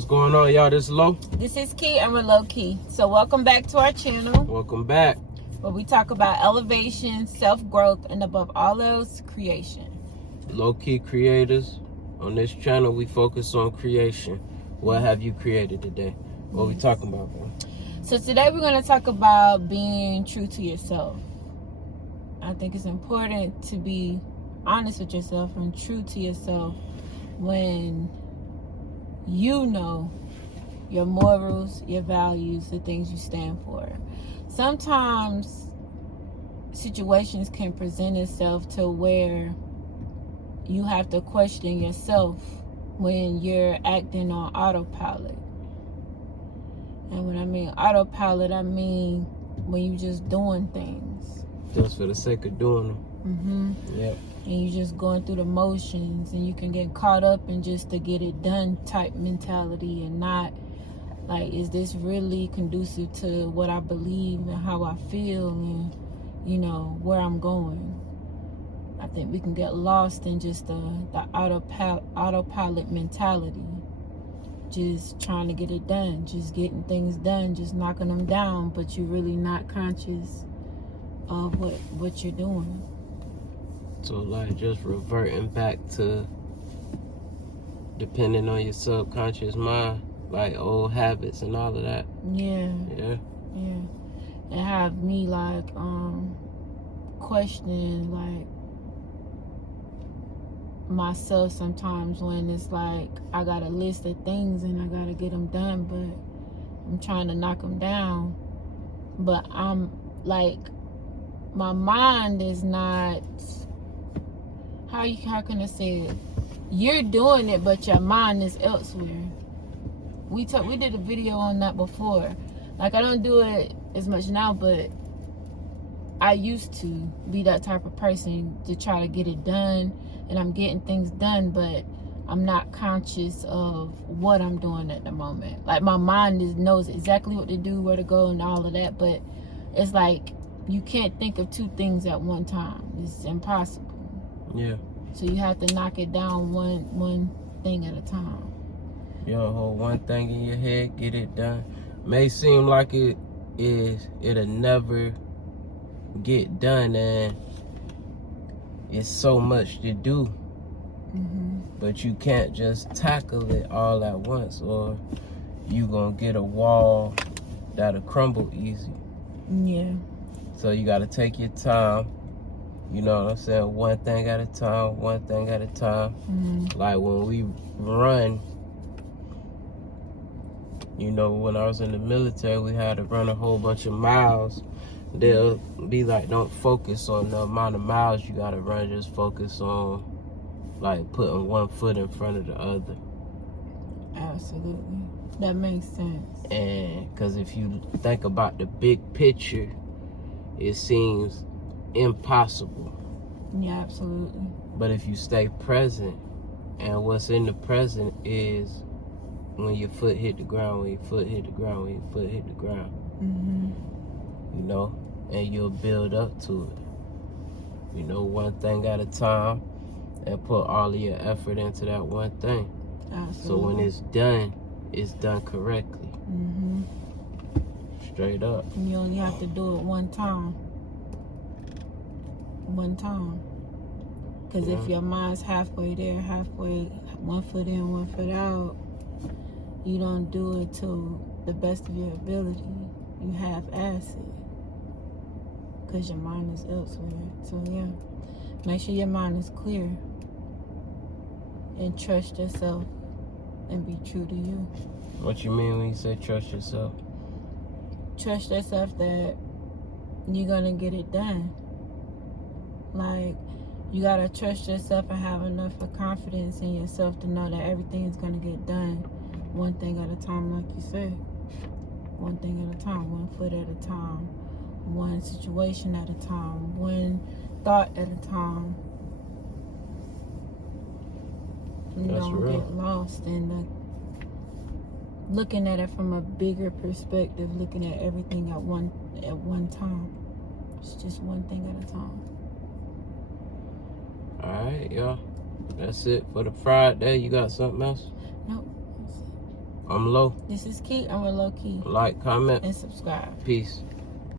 What's going on, y'all? This is Low. This is Key, and we're Low Key. So welcome back to our channel, Welcome back. where we talk about elevation, self-growth, and above all else, creation. Low Key Creators. On this channel, we focus on creation. What have you created today? What we talking about, bro? So today we're going to talk about being true to yourself. I think it's important to be honest with yourself and true to yourself when you know your morals, your values, the things you stand for. Sometimes situations can present itself to where you have to question yourself when you're acting on autopilot. And when I mean autopilot, I mean when you just doing things. Just for the sake of doing them. Yeah. And you just going through the motions, and you can get caught up in just to get it done type mentality, and not like, is this really conducive to what I believe and how I feel and, you know, where I'm going. I think we can get lost in just the autopilot mentality. Just trying to get it done, just getting things done, just knocking them down, but you're really not conscious of what you're doing. So, like, just reverting back to depending on your subconscious mind, like old habits and all of that. Yeah. Yeah. And have me like questioning like myself sometimes, when it's like I got a list of things and I gotta get them done, but I'm trying to knock them down. But I'm like, my mind is not, how can I say it? You're doing it, but your mind is elsewhere. We did a video on that before. Like, I don't do it as much now, but I used to be that type of person to try to get it done, and I'm getting things done, but I'm not conscious of what I'm doing at the moment. Like, my mind knows exactly what to do, where to go, and all of that, but it's like you can't think of two things at one time. It's impossible. Yeah. So you have to knock it down one thing at a time. Yo, hold one thing in your head, get it done. May seem like it'll never get done, and it's so much to do. But you can't just tackle it all at once, or you gonna get a wall that'll crumble easy. Yeah. So you gotta take your time. You know what I'm saying? One thing at a time, one thing at a time. Like when we run, you know, when I was in the military, we had to run a whole bunch of miles. They'll be like, don't focus on the amount of miles you gotta run, just focus on like putting one foot in front of the other. Absolutely. That makes sense. And because if you think about the big picture, it seems impossible. Yeah, absolutely. But if you stay present, and what's in the present is when your foot hit the ground, when your foot hit the ground, when your foot hit the ground. You know, and you'll build up to it. You know, one thing at a time, and put all of your effort into that one thing. Absolutely. So when it's done correctly. Straight up. And you only have to do it one time. Because if your mind's halfway there, halfway, one foot in, one foot out, you don't do it to the best of your ability. You half-ass it. Because your mind is elsewhere. So yeah, make sure your mind is clear. And trust yourself. And be true to you. What you mean when you say trust yourself? Trust yourself that you're gonna get it done. Like, you gotta trust yourself and have enough of confidence in yourself to know that everything is gonna get done one thing at a time, like you said. One thing at a time, one foot at a time, one situation at a time, one thought at a time. You don't get lost in looking at it from a bigger perspective, looking at everything at one time. It's just one thing at a time. Alright, y'all. That's it for the Friday. You got something else? Nope. I'm Low. This is Key. I'm a Low Key. Like, comment, And subscribe. peace.